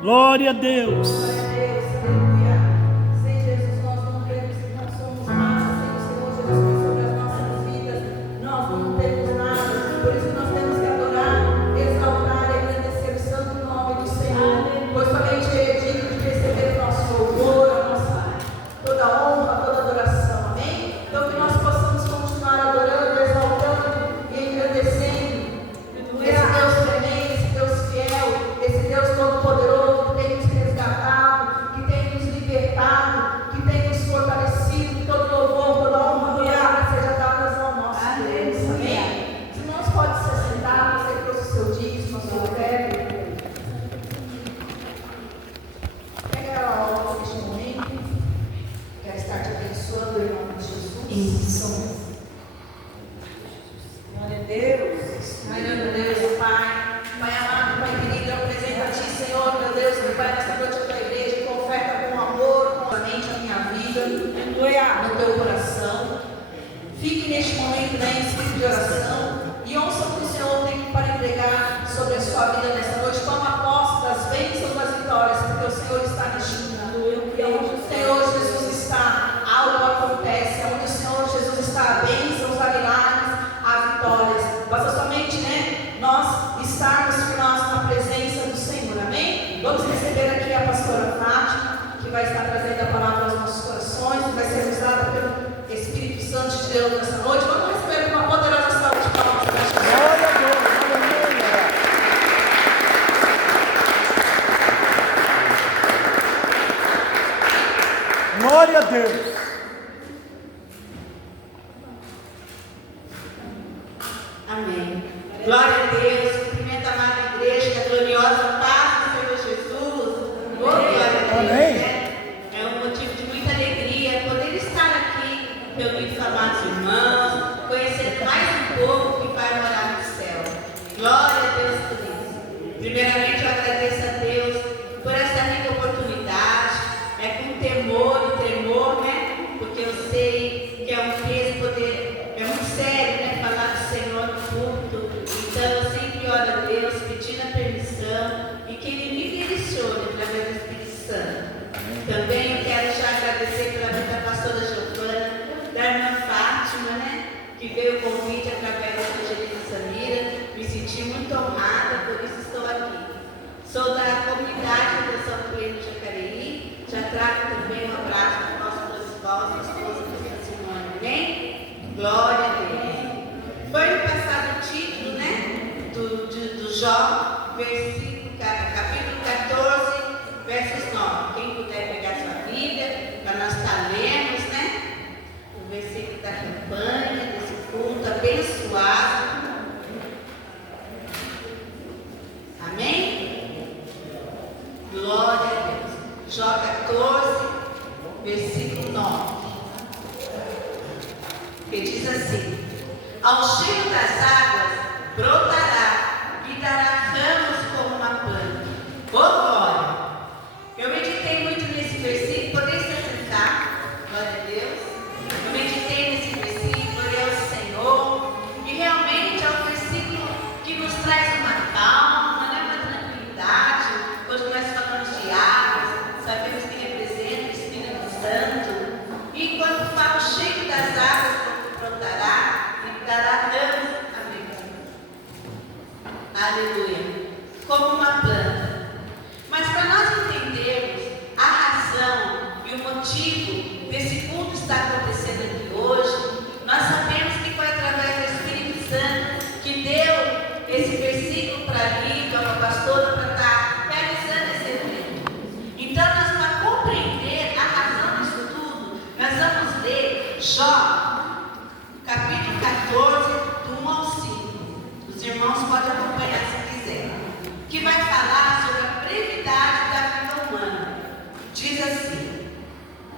Glória a Deus. Vai estar trazendo a palavra aos nossos corações, vai ser usada Deus. Amém. Glória a Deus. Cumprimento a amada igreja, que a gloriosa paz do Senhor Jesus. Oh, glória a Deus. Amém. É um motivo de muita alegria poder estar aqui, reunindo com amados irmãos, conhecendo mais um povo que vai morar no céu. Glória a Deus por isso. Primeiramente, eu agradeço a Deus por essa rica oportunidade. É com temor e tremor, né? Porque eu sei que é um peso poder, é muito sério, né? Falar do Senhor no culto. Então, eu sempre oro a Deus pedindo a permissão e que Ele me direcione através do Espírito Santo. Também eu quero já agradecer pela vida da pastora Giovana, da irmã Fátima, né? Que veio o convite através da evangelista Samira. Me senti muito honrada, por isso estou aqui. Sou da comunidade da São Pleno Jacareí. Já trago também um abraço para nós dois esposos, esposa da Simone. Amém? Glória a Deus. Foi me passado o título, né? Do Jó, capítulo 14, versos 9. Quem puder pegar sua Bíblia, para nós estarmos, né? O versículo da campanha, desse culto abençoado. Amém? Glória a Deus. Jó 14, versículo 9. Que diz assim: ao cheiro das águas brotará e dará ramos como uma planta. Ô glória! Eu meditei muito nesse versículo, podem se sentar, glória a Deus. Eu meditei nesse versículo, glória ao Senhor, e realmente é um versículo que nos traz uma calma, né, uma tranquilidade. Quando nós falamos de águas, sabemos que representa o Espírito Santo. E quando fala o cheiro das águas brotará e dará ramos, amém. Aleluia. Como uma planta. Mas para nós entendermos a razão e o motivo desse culto estar acontecendo aqui hoje, nós sabemos que foi através do Espírito Santo que deu esse versículo para a Lívia, para a pastora, para estar realizando esse evento. Então, nós, para compreender a razão disso tudo, nós vamos ler Jó, capítulo 14, do 1 ao 5. Os irmãos podem acompanhar se quiser. Que vai falar sobre a brevidade da vida humana. Diz assim: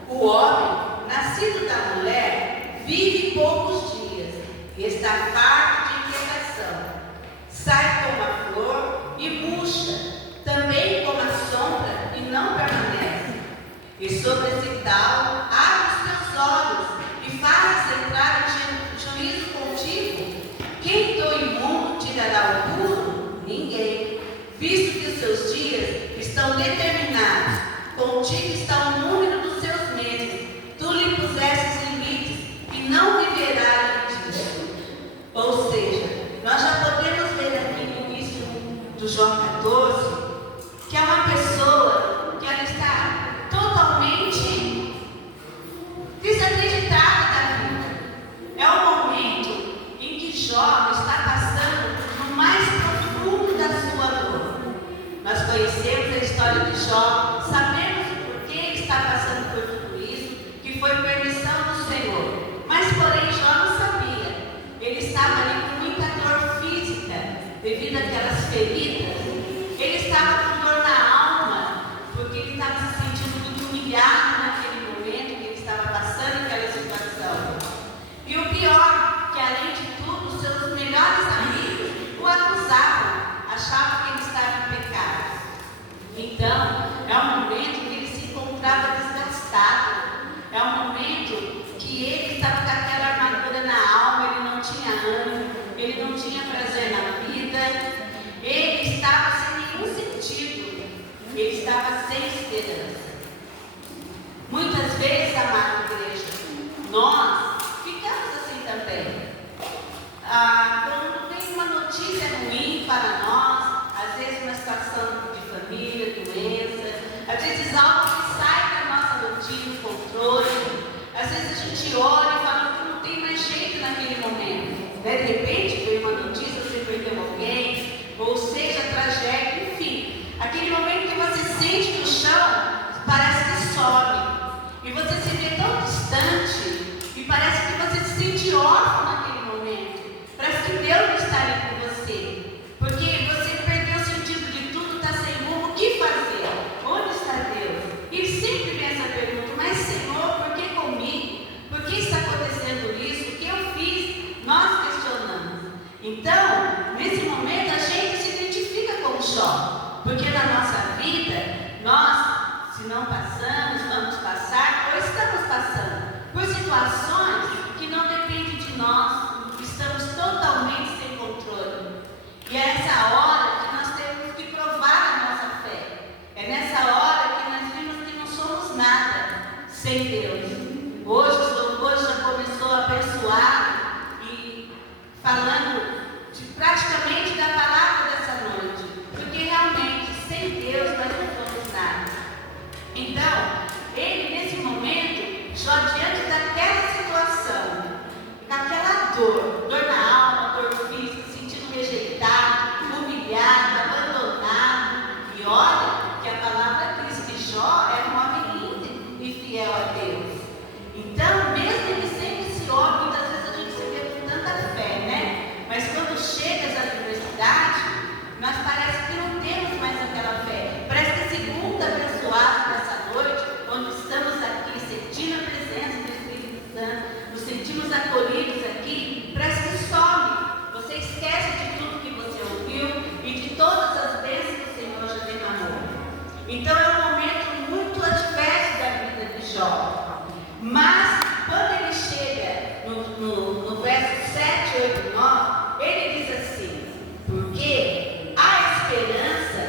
o homem, nascido da mulher, vive poucos dias e está farto de inquietação. Sai como a flor e murcha, também como a sombra e não permanece. E sobre esse tal, abre os teus olhos e faz entrar em juízo contigo. Quem do imundo tirará o puro? Ninguém. Visto que os seus dias estão determinados, contigo está o número dos seus meses, tu lhe pusestes limites e não viverá disso. Ou seja, nós já podemos ver aqui no início do Jó 14, que é uma pessoa que ela está totalmente desacreditada da vida. É o momento em que Jó está passando no mais profundo da sua dor. Nós conhecemos a história de Jó, sabemos o porquê ele está passando por tudo isso, que foi permissão do Senhor. Mas, porém, Jó não sabia. Ele estava ali com muita dor física, devido àquelas feridas. Ele estava com dor na alma, porque ele estava se sentindo muito humilhado naquele momento que ele estava passando aquela situação. E o pior, que além de tudo, seus melhores amigos o acusavam, achavam que ele estava em pecado. Então, é um momento que ele se encontrava desgastado. É um momento que ele estava com aquela armadura na alma, ele não tinha ânimo, ele não tinha prazer na vida, ele estava sem nenhum sentido, ele estava sem esperança. Muitas vezes, amada igreja, nós ficamos assim também. Quando tem uma notícia ruim para nós, às vezes uma situação de família, doença, às vezes algo que sai da nossa rotina, controle, às vezes a gente olha e fala que não tem mais jeito naquele momento. De repente veio uma notícia, você perdeu alguém, ou seja, tragédia, enfim. Aquele momento que você sente que o chão parece que sobe, e você se vê tão situações que não dependem de nós, estamos totalmente sem controle. E é nessa hora que nós temos que provar a nossa fé. É nessa hora que nós vimos que não somos nada sem Deus. Hoje os louvores já começou a abençoar e falando praticamente da palavra dessa noite. Porque realmente, sem Deus, nós não somos nada. Então, ele nesse momento, só diante daquela situação, com aquela dor na alma, dor física, se sentindo rejeitado, humilhado, abandonado. E olha que a palavra diz que Jó era um homem íntegro e fiel a Deus. Então, mesmo ele sendo esse homem, muitas vezes a gente se vê com tanta fé, né? Mas quando chega essa adversidade, nós parece que não temos mais aquela fé. Parece que segundo abençoado dessa noite, onde estamos aqui, sentindo a presença do Espírito Santo, nos sentimos acolhidos aqui, parece que some. Você esquece de tudo que você ouviu e de todas as bênçãos que o Senhor já derramou. Então é um momento muito adverso da vida de Jó. Mas quando ele chega no verso 7, 8 e 9, ele diz assim: porque há esperança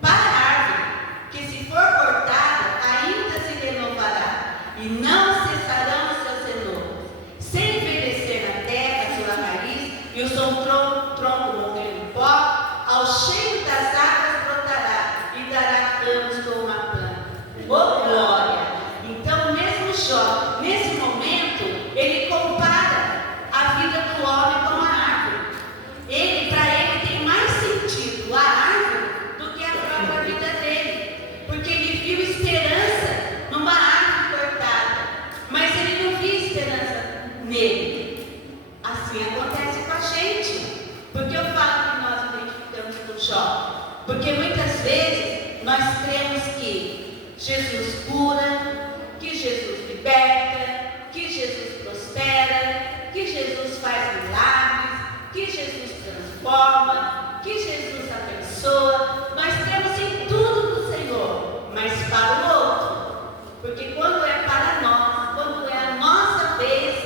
para a árvore, que se for cortada, ainda se renovará, e não cessarão os seus renouros, sem envelhecer na terra a sua raiz, e o seu tronco morrer no pó, ao cheiro das águas brotará, e dará ramos como uma planta. Oh, glória! Então, mesmo Jó, nesse momento, ele compara a vida do homem com a árvore. Para ele, tem mais sentido a árvore do que a própria vida dele. Porque ele viu esperança numa árvore cortada, mas ele não viu esperança nele. Assim acontece com a gente. Porque eu falo que nós identificamos com Jó. Porque muitas vezes nós cremos que Jesus cura, que Jesus liberta, que Jesus prospera, que Jesus faz milagres, que Jesus transforma, que Jesus abençoa. Nós temos em tudo do Senhor, mas para o outro. Porque quando é para nós, quando é a nossa vez,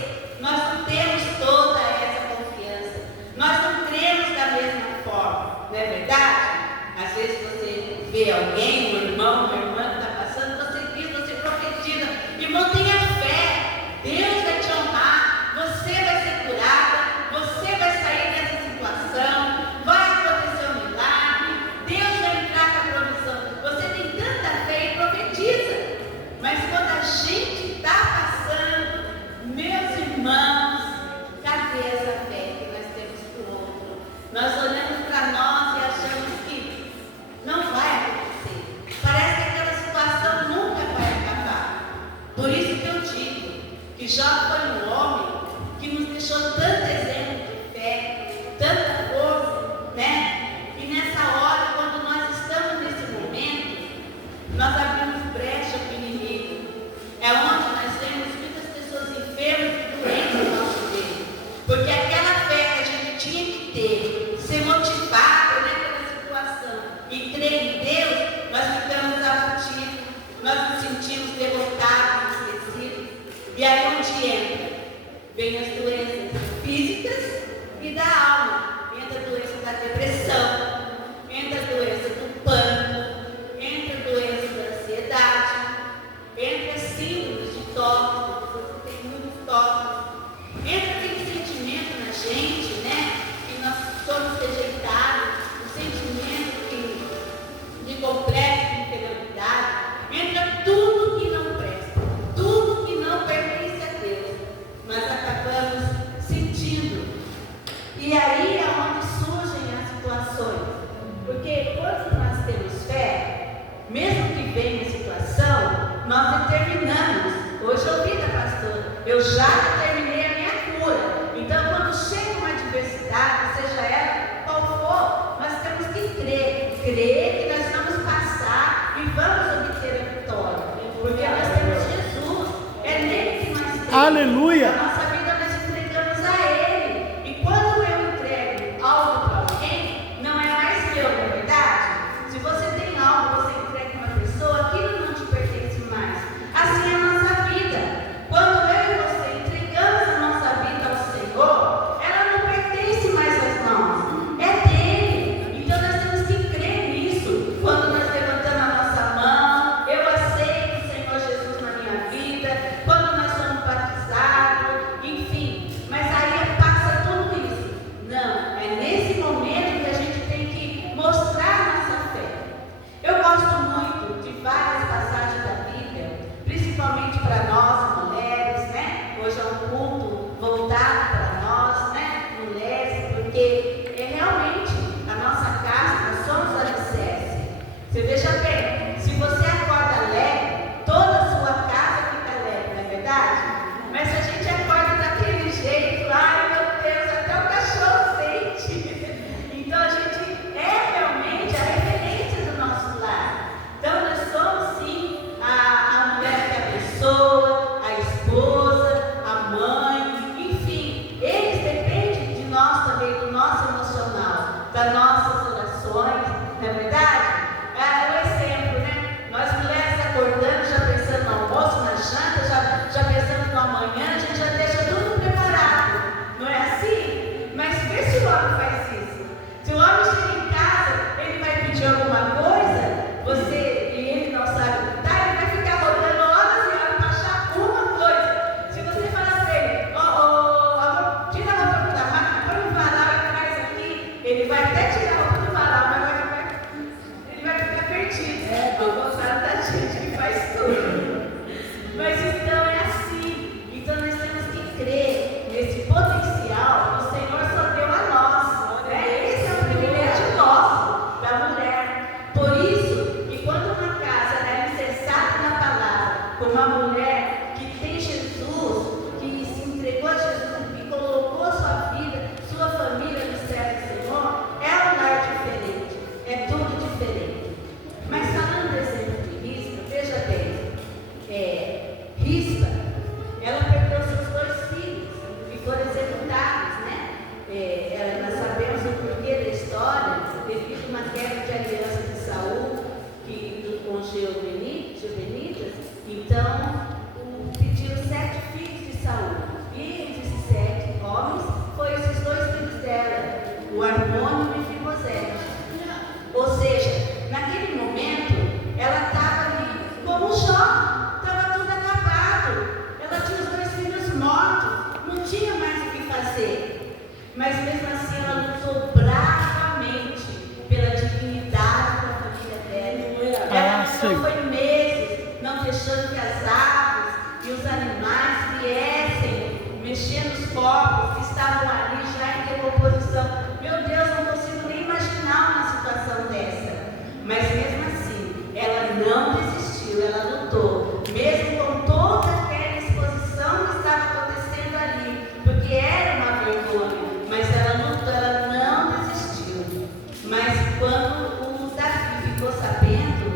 nós não temos toda essa confiança. Nós não cremos da mesma forma, não é verdade? Às vezes você vê alguém, um irmão, uma irmã que está passando, você diz, você profetiza: irmão, tenha fé, Deus vai te honrar, você vai ser curada, você vai sair dessa situação, vai acontecer um milagre, Deus vai entrar com a provisão. Você tem tanta fé e profetiza. Mas quando a gente está passando, meus irmãos, cadê essa fé que nós temos para o outro? Nós olhamos para nós e achamos que não vai acontecer. Parece que aquela situação nunca vai acabar. Por isso que eu digo que Jó foi um homem que nos deixou tanto exemplo de fé, tanta força, né? E nessa hora, quando nós estamos nesse momento, nós abrimos brecha para o inimigo. É onde nós vemos muitas pessoas enfermas e doentes no nosso meio. Porque aquela fé que a gente tinha que ter, ser motivada naquela situação e crer em Deus, nós ficamos abatidos, nós nos sentimos derrotados, esquecidos. E aí onde entra? Vem as doenças físicas e da alma. Entra a doença da depressão, entra a doença do pânico, entra a doença da ansiedade, entra síndromes de tóxicos, pessoas que têm muitos tóxicos. Entra aquele sentimento na gente, né? Que nós somos rejeitados, o sentimento de complexo de inferioridade. Entra tudo que não presta, tudo que não pertence a Deus. Nós acabamos sentindo. E aí é onde surgem as situações. Porque quando nós temos fé, mesmo que venha a situação, nós determinamos. Hoje eu ouvi da pastora, eu já determinei a minha cura. Então, quando chega uma adversidade, seja ela qual for, nós temos que crer que nós vamos passar e vamos obter a vitória. Porque nós temos Jesus, é nele que nós temos. Aleluia! A nossa vida nós entregamos a Ele. E quando eu entrego algo para alguém, não é mais meu, não é verdade? Se você tem algo, você entrega uma pessoa, aquilo não te pertence mais. Assim é a nossa vida. Quando eu e o Armônio e Mefibosete. Ou seja, naquele momento, ela estava ali como Jó, estava tudo acabado. Ela tinha os 2 filhos mortos, não tinha mais o que fazer. Mas mesmo assim, ela lutou bravamente pela dignidade da família dela. Ela lutou foi meses, não deixando que as aves e os animais viessem mexer nos corpos que estavam ali já em decomposição. Meu Deus, não consigo nem imaginar uma situação dessa. Mas mesmo assim, ela não desistiu, ela lutou, mesmo com toda aquela exposição que estava acontecendo ali, porque era uma vergonha, mas ela lutou, ela não desistiu. Mas quando o Davi ficou sabendo,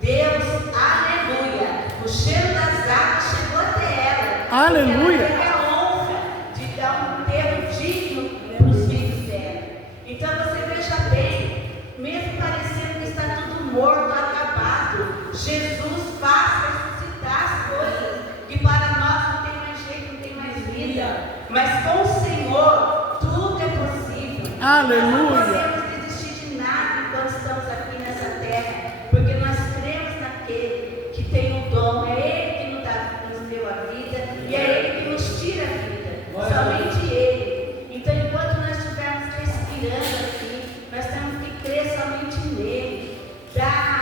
Deus, aleluia, o cheiro das águas chegou até ela. Aleluia! Ela teve a honra de dar um enterro digno para os filhos dela. Então você veja bem, mesmo parecendo que está tudo morto, acabado, Jesus faz ressuscitar as coisas que para nós não tem mais jeito, não tem mais vida. Mas com o Senhor tudo é possível. Aleluia! Nós não podemos desistir de nada enquanto estamos aqui nessa terra, porque nós cremos naquele que tem o dom, é Ele que nos deu a vida e é Ele que nos tira a vida, somente Ele. Então, enquanto nós estivermos respirando aqui, nós temos que crer somente nele.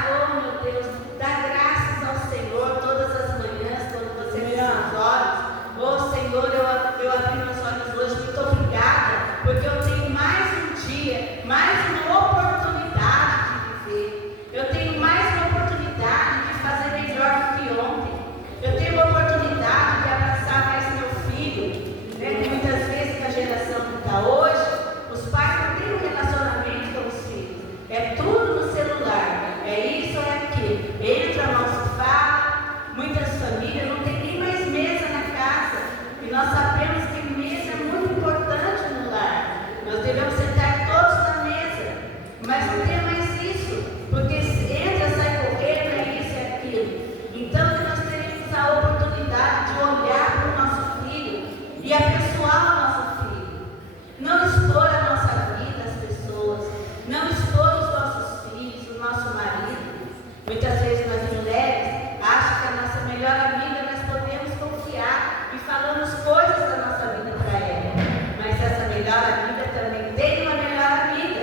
Oh meu Deus, dá graças ao Senhor todas as manhãs, quando você fecha os olhos. Oh Senhor, eu abri meus olhos hoje, muito obrigada, porque eu tenho mais um dia, mais uma oportunidade de viver. Eu tenho mais uma oportunidade de fazer melhor do que ontem. Eu tenho uma oportunidade de abraçar mais meu filho, né? Que muitas vezes na geração que está hoje, os pais não têm um relacionamento com os filhos. É tudo no celular. É isso, é aquilo. Entra, não se fala. Muitas famílias não têm nem mais mesa na casa. E nós sabemos que mesa é muito importante no lar. Nós devemos sentar todos na mesa. Mas não tem mais isso. Porque entra, sai correndo, é isso, é aquilo. Então nós teremos a oportunidade de olhar para o nosso filho e abençoar o nosso filho. Não expor a nossa vida às pessoas. Não expor os nossos filhos, o nosso marido. Muitas vezes nós mulheres achamos que a nossa melhor amiga nós podemos confiar e falamos coisas da nossa vida para ela. Mas essa melhor amiga também tem uma melhor amiga.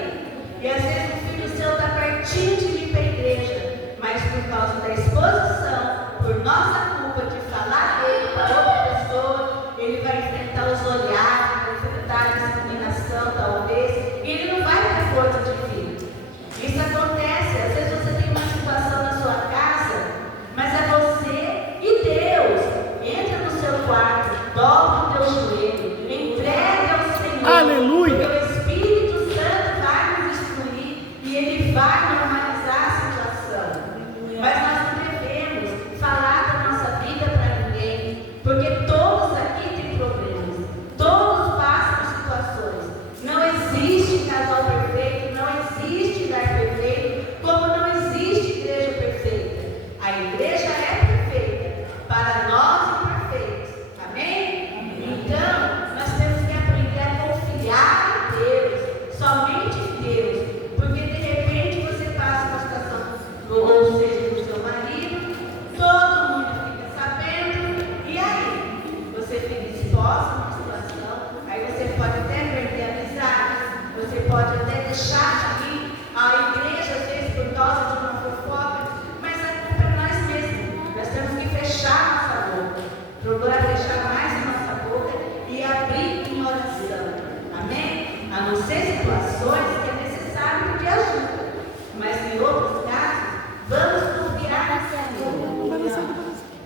E às vezes o filho seu está pertinho de vir para a igreja, mas por causa da exposição, por nossa culpa de falar dele para outra pessoa, ele vai enfrentar os olhares, vai enfrentar a discriminação talvez, e ele não vai ter força de vida. Isso acontece, às vezes você tem uma situação na sua casa, mas é você e Deus. Entra no seu quarto, dobra o teu joelho, entrega ao Senhor. Aleluia! Porque o Espírito Santo vai nos instruir e Ele vai normalizar a situação. Mas nós não devemos falar da nossa vida para ninguém, porque todos aqui têm problemas, todos passam por situações. Não existe casal perfeito, não existe lar perfeito, como não existe igreja perfeita. A igreja é perfeita para nós imperfeitos. Amém? Então, nós temos que aprender a confiar em Deus, somente em Deus, porque de repente você passa uma situação, ou seja, com o seu marido, todo mundo fica sabendo, e aí? Você fica exposto numa situação, aí você pode até perder amizades, você pode até deixar de ir à igreja, às vezes por causa de uma fofoca, mas a culpa é nós mesmos. Nós temos que fechar nossa boca, procurar fechar mais a nossa boca e abrir em oração. Amém? A não ser situações que é necessário pedir ajuda, mas em outros casos, vamos confiar no Senhor.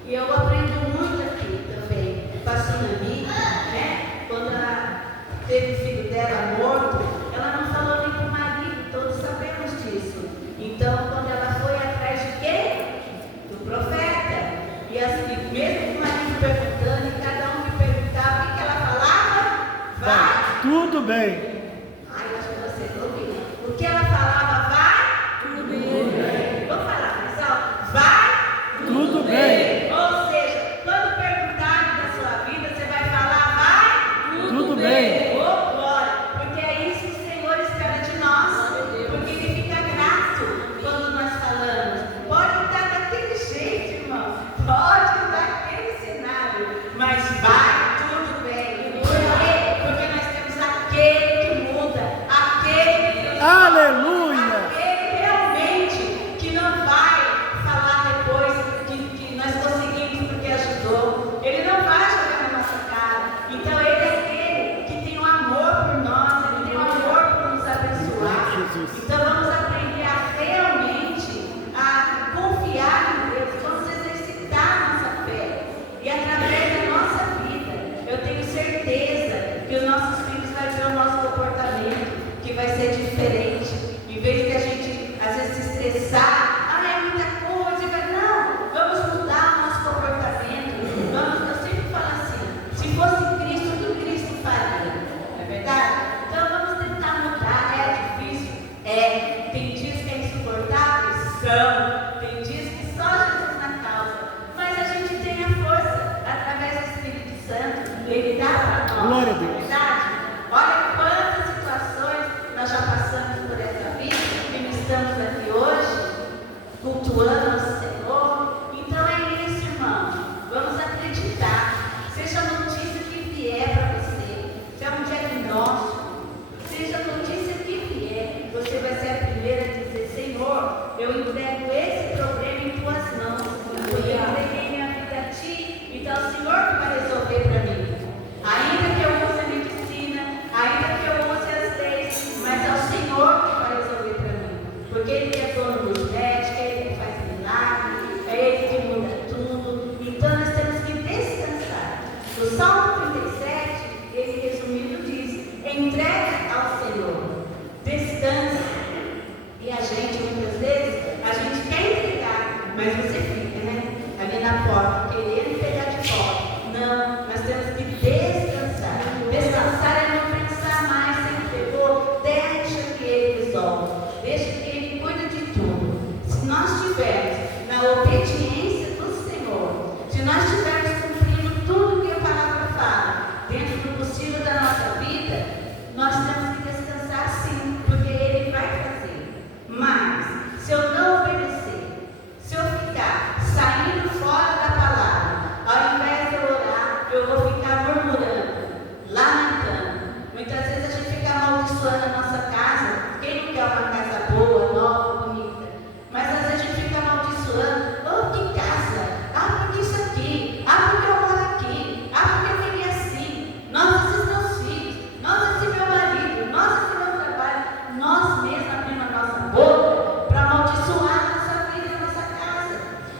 E eu aprendo muito aqui também com a Sunami, né? Quando ela teve o filho dela morto, ela não falou nem para o marido, todos sabemos disso. Então, quando ela foi atrás de quem? Do profeta. E assim, mesmo com o marido perguntando, e cada um me perguntava, o que ela falava? Vai! Tudo bem. Ai, eu acho que vocês não ouviram. O que ela falava? Vai! Tudo bem. Vamos falar, pessoal? Vai! Tudo bem. Ou seja, quando perguntarem da sua vida, você vai falar, vai? Tudo bem. Oh, glória! Porque é isso que o Senhor está nós. Glória a Deus. Verdade? Olha quantas situações nós já passamos por essa vida e não estamos aqui hoje, cultuando o Senhor. Então é isso, irmão. Vamos acreditar. Seja a notícia que vier para você, se é um diagnóstico, seja a notícia que vier, você vai ser a primeira a dizer: Senhor, eu entrego esse problema em tuas mãos. Eu entreguei minha vida a ti, então é o Senhor que vai resolver para mim. Ainda que eu use a medicina, ainda que eu use as leis, mas é o Senhor que vai resolver para mim. Porque Ele que é dono dos médicos, é Ele que faz milagre, é Ele que muda tudo. Então nós temos que descansar. O Salmo 37, ele resumido diz: entrega ao Senhor, descansa. E a gente, muitas vezes, a gente quer entregar, mas você fica, né? Ali na porta, querendo pegar de volta. Não, nós temos que descansar. Descansar é não pensar mais, se entregou, deixa que Ele resolve, deixa que Ele cuide de tudo. Se nós estivermos na obediência do Senhor, se nós estivermos cumprindo tudo que a palavra fala, dentro do possível da nossa vida, nós temos que descansar sim, porque Ele vai fazer. Mas, se eu não obedecer, se eu ficar saindo fora da palavra, ao invés de eu orar, eu vou ficar murmurando, lamentando. Muitas vezes a gente fica amaldiçoando a nossa casa. Quem não quer uma casa boa, nova, bonita? Mas às vezes a gente fica amaldiçoando. Oh, que casa! Ah, porque isso aqui? Ah, porque eu moro aqui? Ah, porque eu queria assim? Nossa, esses meus filhos? Nossa, esse meu marido? Nossa, esse meu trabalho? Nós mesmos abrimos a nossa boca para amaldiçoar a nossa vida e a nossa casa.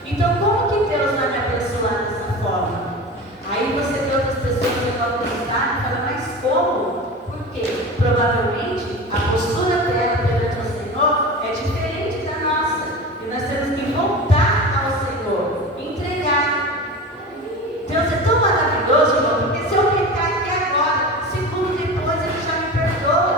Então, como que Deus vai me abençoar dessa forma? Aí você vê outras pessoas que vão acreditar e fala: mas como? Por quê? Provavelmente a postura dela perante o Senhor é diferente da nossa. E nós temos que voltar ao Senhor, entregar. Deus é tão maravilhoso, irmão, porque se eu pecar aqui agora, segundo depois Ele já me perdoa.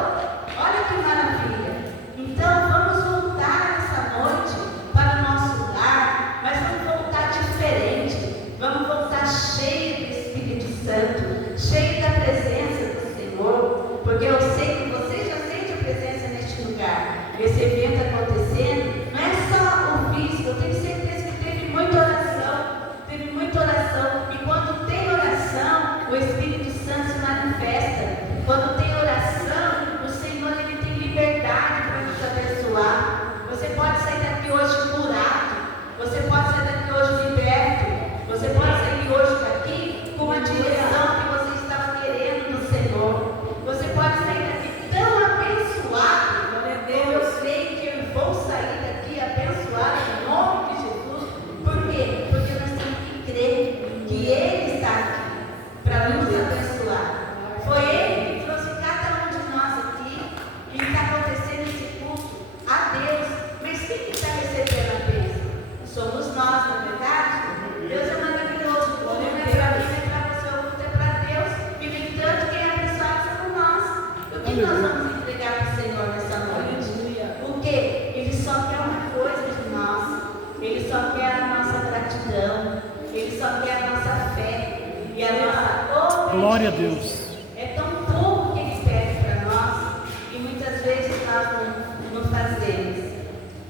Olha que maravilha. Então vamos voltar nessa noite para o nosso lar, mas vamos voltar diferente. Vamos voltar cheio do Espírito Santo, cheio da presença do Senhor, porque eu sei que você já sente a presença neste lugar. Esse evento acontecendo, não é só o físico, eu tenho certeza que teve muita oração, e quando tem oração, o Espírito Santo se manifesta. Quando tem oração, o Senhor ele tem liberdade para nos abençoar. Você pode sair daqui hoje curado, você pode sair daqui hoje liberto, você pode sair hoje daqui com a direção que você estava querendo no Senhor. Você pode sair daqui tão abençoado. Eu sei que eu vou sair daqui abençoado em nome de Jesus. Por quê? Porque nós temos que crer que Ele está aqui para nos abençoar. Foi Ele que trouxe cada um de nós aqui e está acontecendo esse culto a Deus. Mas quem que está recebendo a bênção? Somos nós, na verdade? Deus é maravilhoso. O culto não é para mim, não é para você, o culto é para Deus. E no entanto, quem é abençoado somos nós. O que nós vamos entregar para o Senhor nessa noite? O quê? Ele só quer uma coisa de nós. Ele só quer a nossa gratidão. Ele só quer a nossa fé e a nossa obediência. Glória a Deus. É tão pouco que Ele pede para nós e muitas vezes nós não fazemos.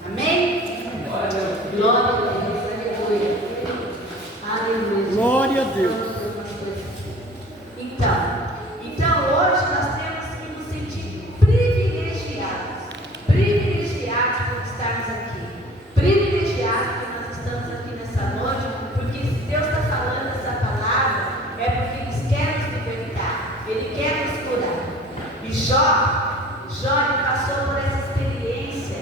Amém? Glória a Deus. Aleluia. Aleluia. Glória a Deus. Então hoje nós temos que nos sentir privilegiados por estarmos aqui, privilegiados porque nós estamos aqui nessa noite, porque se Deus está falando essa palavra, é porque Ele quer nos libertar, Ele quer nos curar. E Jó ele passou por essa experiência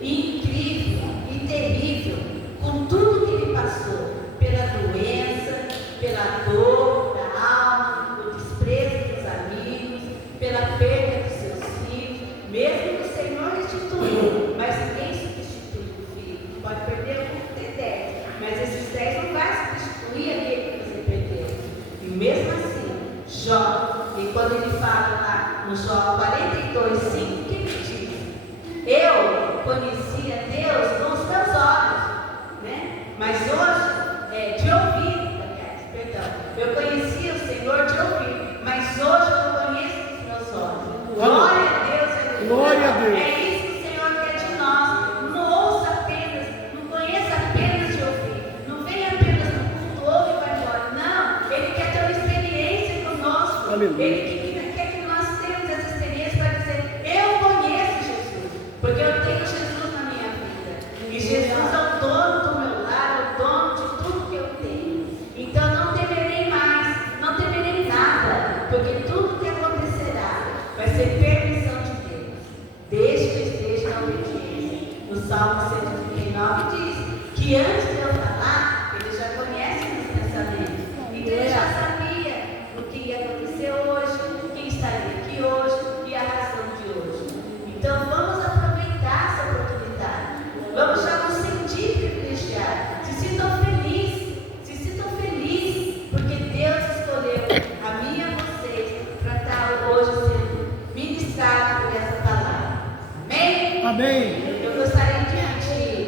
incrível e terrível, com tudo que ele passou, pela doença, pela dor da alma, o desprezo dos amigos, pela perda dos seus filhos, mesmo que o Senhor restituiu, mas ninguém substitui o filho. Pode perder um ter 10, mas esses 10 não vai substituir aquele que você perdeu. E mesmo assim, Jó, e quando ele fala lá no Jó 42:5, o que ele diz? Eu conhecia Deus com os meus olhos, né? Mas hoje, de ouvir, aliás, perdão, eu conhecia o Senhor de ouvir, mas hoje Aleluia. Ele quer que nós tenhamos essa experiência para dizer, eu conheço Jesus, porque eu tenho Jesus na minha vida. E Jesus é o dono do meu lar, é o dono de tudo que eu tenho. Então não temerei mais, não temerei nada, porque tudo que acontecerá vai ser permissão de Deus, desde que eu esteja na obediência. O Salmo 139 diz que antes de eu falar, ele já conhece meus pensamentos. Então ele já sabia o que ia acontecer hoje, quem estaria aqui hoje e a razão de hoje. Então vamos aproveitar essa oportunidade. Vamos já nos sentir privilegiados. Se sintam felizes, porque Deus escolheu a mim e a vocês para estar hoje sendo ministrado por essa palavra. Amém? Amém. Eu gostaria de pedir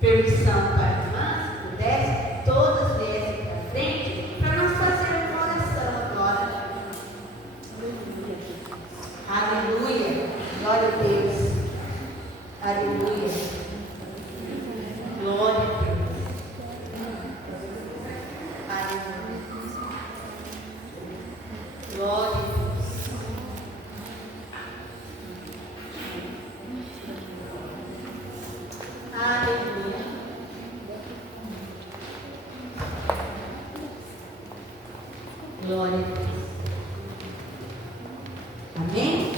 permissão para as irmãs, se pudessem, todas descem para frente, para nós fazermos uma oração agora. Aleluia. Glória a Deus. Aleluia. Glória a Deus. Aleluia. Glória a Deus. Aleluia. Glória a Deus. Amém?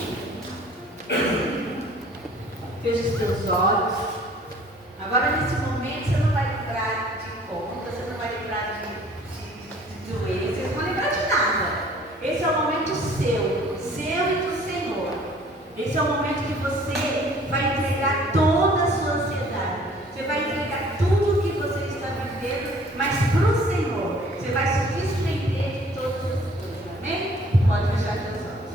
Feche os teus olhos. Agora, nesse momento, você não vai lembrar de conta, você não vai lembrar de doença, você não vai lembrar de nada. Esse é o momento seu e do Senhor. Esse é o momento que você vai entregar toda a sua ansiedade. Você vai entregar tudo o que você está vivendo, mas para o Senhor. Você vai se desprender de todas as coisas. Amém? Pode fechar teus olhos.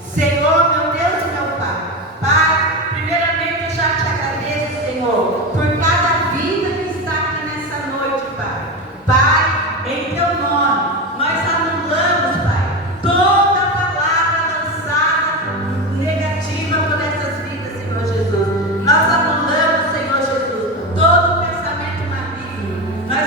Senhor, meu Deus e meu Pai. Pai, primeiramente eu já te agradeço, Senhor, por cada vida que está aqui nessa noite, Pai. Pai, em teu nome, nós anulamos, Pai, toda palavra lançada negativa por essas vidas, Senhor Jesus. Nós anulamos, Senhor Jesus, todo pensamento maligno. Nós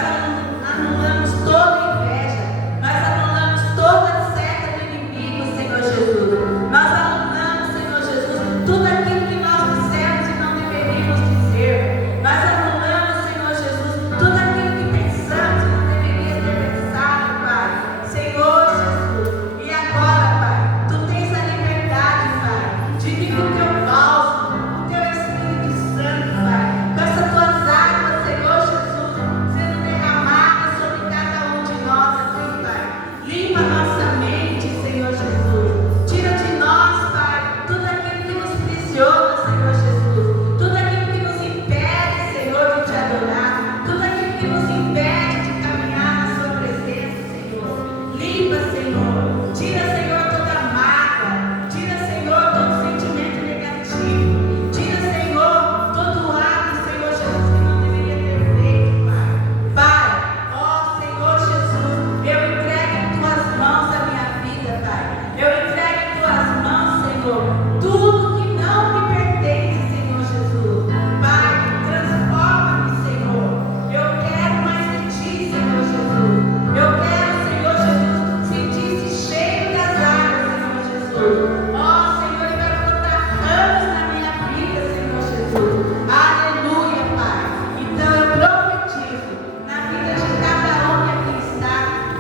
anulamos toda inveja. Nós anulamos toda seta do inimigo, Senhor Jesus. Nós anulamos, Senhor Jesus, tudo aquilo que nós dissemos e não deveríamos dizer. Nós anulamos, Senhor Jesus, tudo aquilo que pensamos e não deveria ter pensado, Pai. Senhor Jesus, e agora, Pai, Tu tens a liberdade, Pai, de vir com o Teu bálsamo, com o Teu Espírito Santo, Pai, com essas Tuas águas, Senhor Jesus, sendo derramadas sobre cada um de nós aqui, Pai. Limpa nossa mente, Senhor Jesus. Tira de nós, Pai, tudo aquilo que nos aprisiona, Senhor Jesus. Tudo aquilo que nos impede, Senhor, de Te adorar. Tudo aquilo que nos impede de caminhar na Sua presença, Senhor. Limpa, Senhor. Tira, Senhor, toda mágoa. Tira, Senhor, todo sentimento negativo. Tira, Senhor, todo ato, Senhor Jesus, que não deveria ter feito, Pai. Pai, ó Senhor Jesus, eu entrego em Tuas mãos a minha vida, Pai. Eu entrego em Tuas mãos, Senhor, tudo que não me pertence, Senhor Jesus. Pai, transforma-me, Senhor. Eu quero mais de Ti, Senhor Jesus. Eu quero, Senhor Jesus, sentir-se cheio das águas, Senhor Jesus. Ó Senhor, eu quero botar ramos na minha vida, Senhor Jesus. Aleluia, Pai. Então eu profetizo na vida de cada um que aqui está,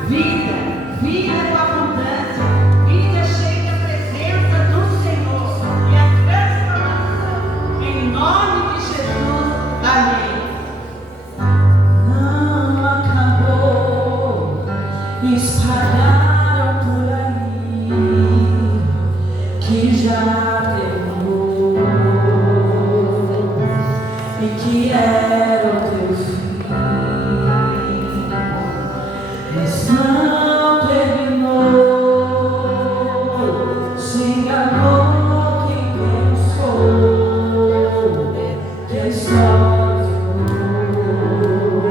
vida com abundância, vida cheia da presença do Senhor e a transformação. Em nome de Jesus. Amém. Não acabou, espalharam por aí que já terminou e que era o Teu fim, mas não terminou. Se enganou quem pensou que a história terminou.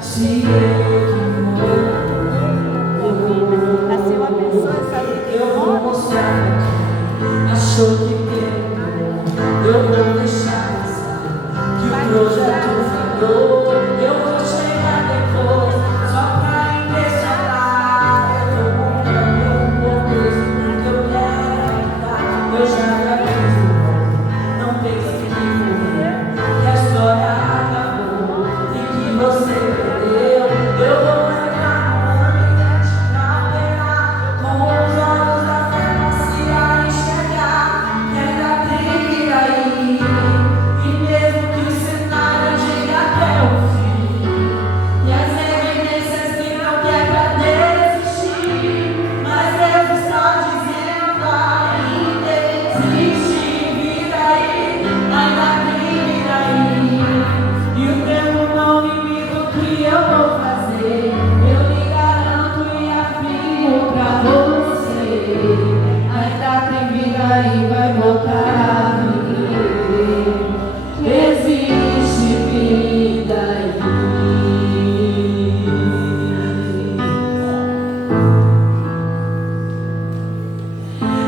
Se equivocou. Nasceu a pessoa, sabe? Eu vou mostrar pra quem achou que terminou. Eu vou deixar passar que o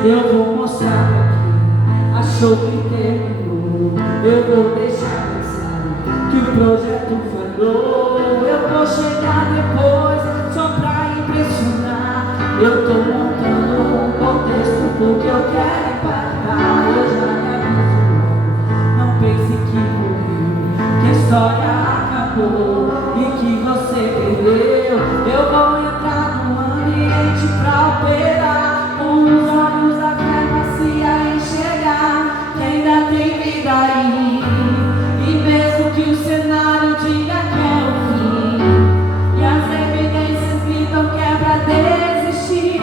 Eu vou mostrar pra quem achou que terminou. Eu vou deixar pensar que o projeto falhou. Eu vou chegar depois só pra impressionar. Eu tô montando um contexto porque eu quero impactar. Eu já me aviso, não pense que morreu, que a história acabou e que você perdeu. Eu vou entrar no ambiente pra operar, com os olhos da fé pra se enxergar que ainda tem vida aí. E mesmo que o cenário diga que é o fim e as evidências gritam que é pra desistir,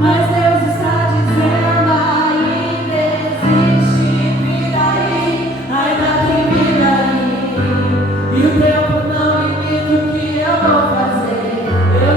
mas Deus está dizendo ainda existe vida aí, ainda tem vida aí. E o tempo não limita o que eu vou fazer. Eu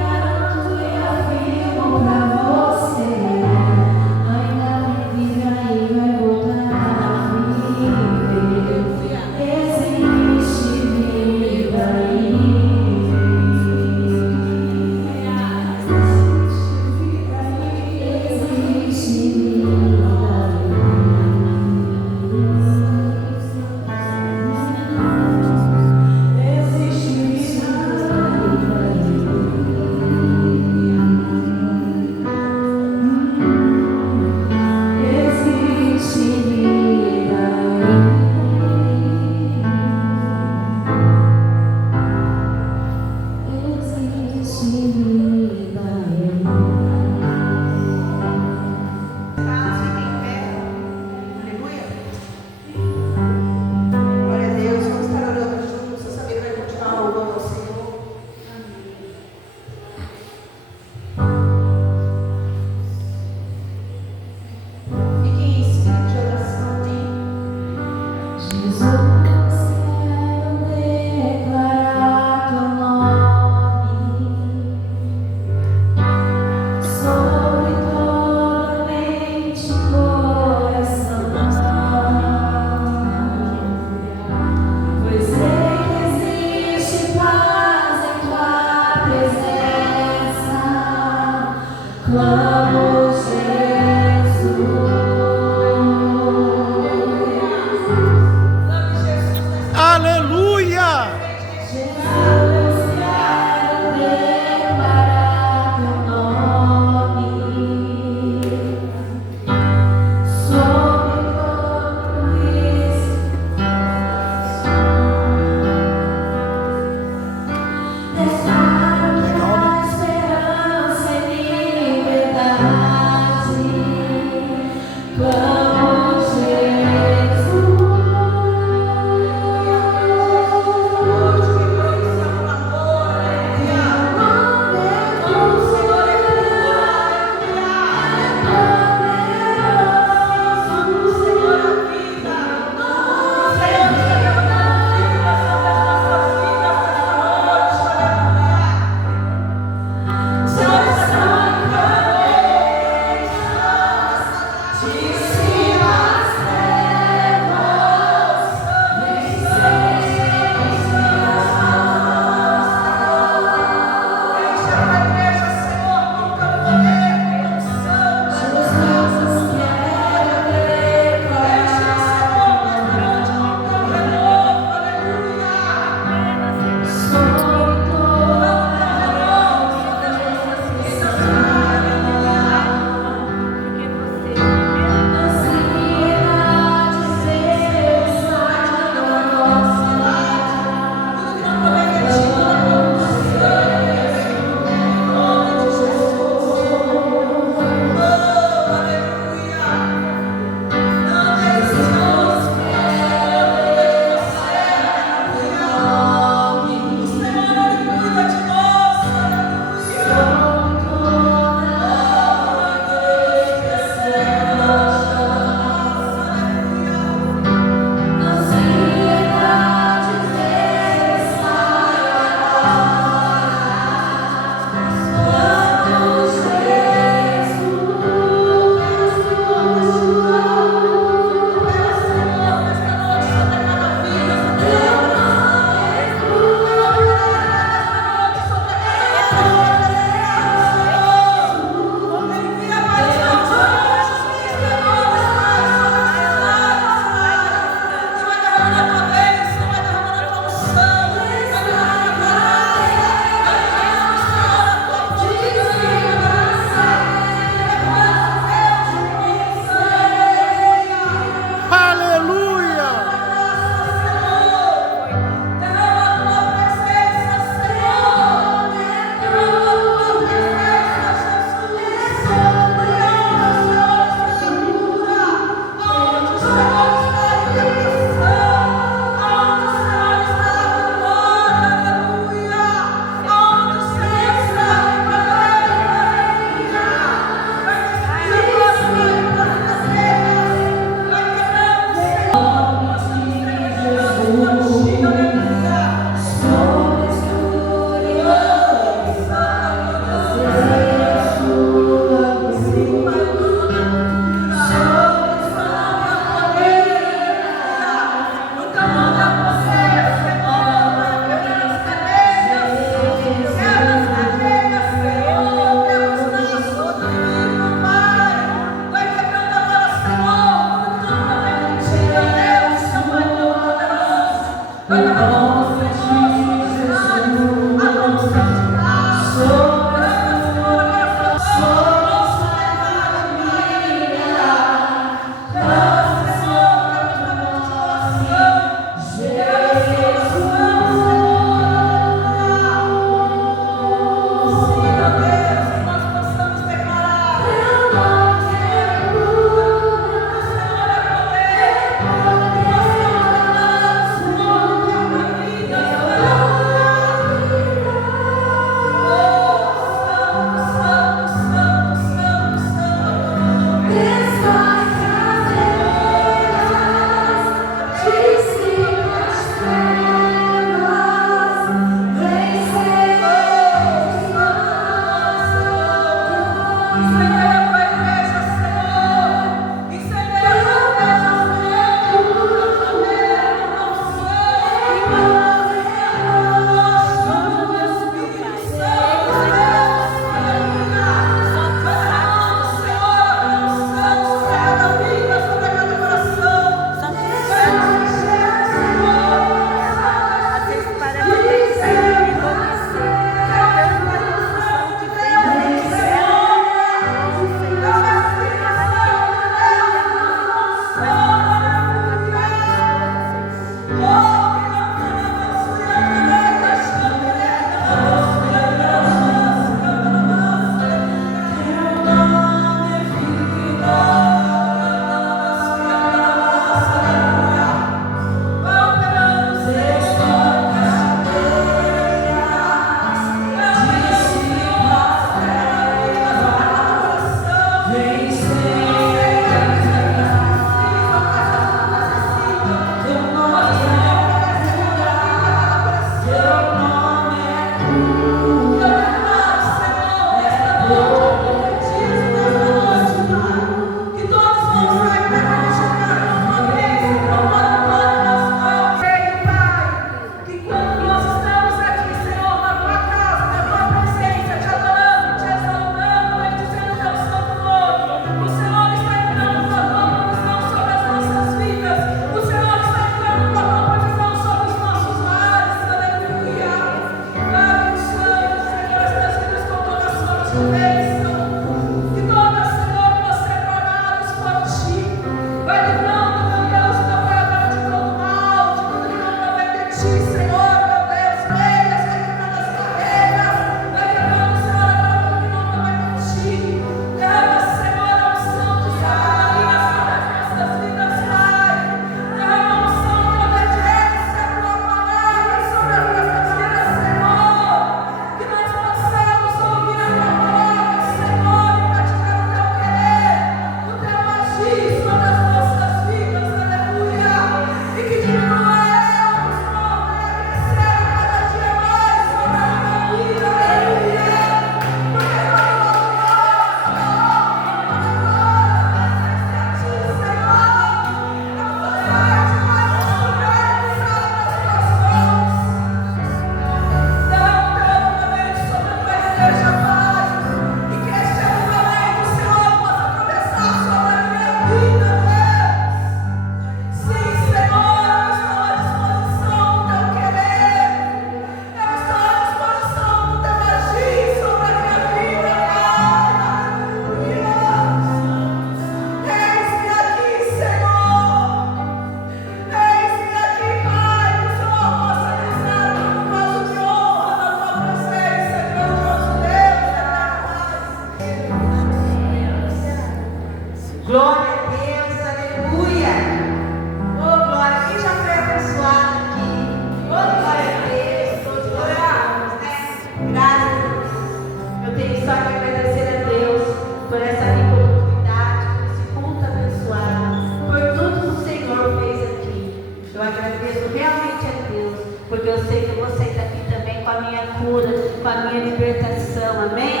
a minha cura, com a minha libertação. Amém?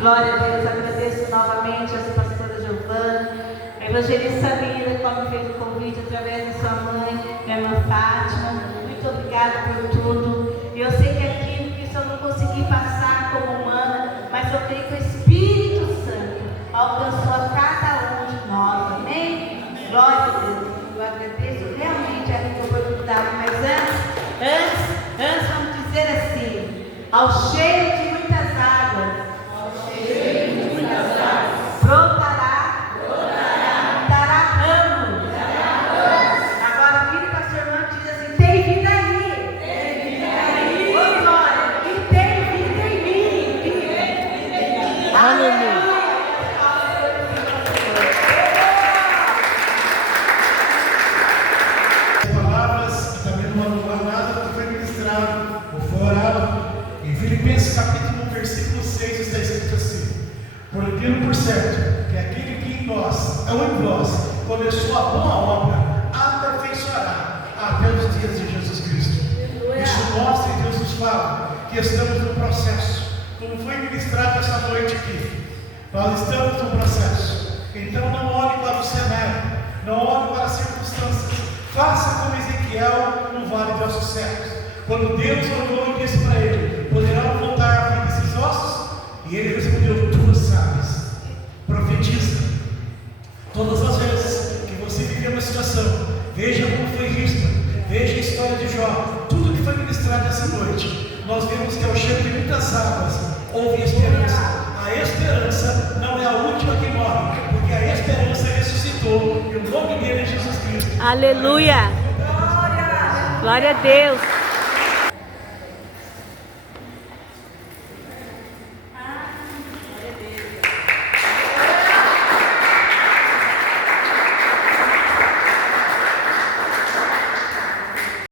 Glória a Deus. Agradeço novamente a pastora Giovana, a evangelista Mira, como fez o convite através de sua mãe, minha irmã Fátima. Muito obrigada por tudo. Eu sei que aquilo que eu não consegui passar como humana, mas eu creio que o Espírito Santo alcançou a cada um de nós. Amém? Glória a Deus. Eu agradeço realmente a oportunidade, mas antes vamos dizer assim: ao cheiro de muitas águas, brotará, dará ramos. Agora vira para a sua irmã e diz assim: tem vida aí. Ô, glória, e tem vida em mim. Aleluia. Filipenses capítulo 1, versículo 6 está escrito assim: porque tendo por certo que aquele que em nós, ou em vós, começou a boa obra, aperfeiçoará até os dias de Jesus Cristo. Isso mostra e Deus nos fala que estamos no processo, como foi ministrado essa noite aqui. Nós estamos no processo. Então não olhe para o cenário, não olhe para as circunstâncias. Faça como Ezequiel no vale de ossos secos. Quando Deus olhou e disse para ele: poderão voltar a vida esses ossos? E ele respondeu: tu sabes. Profetiza. Todas as vezes que você viver uma situação, veja como foi vista, veja a história de Jó, tudo que foi ministrado essa noite, nós vemos que ao cheiro de muitas águas houve esperança. A esperança não é a última que morre, porque a esperança ressuscitou e o nome dele é Jesus Cristo. Aleluia. Glória a Deus.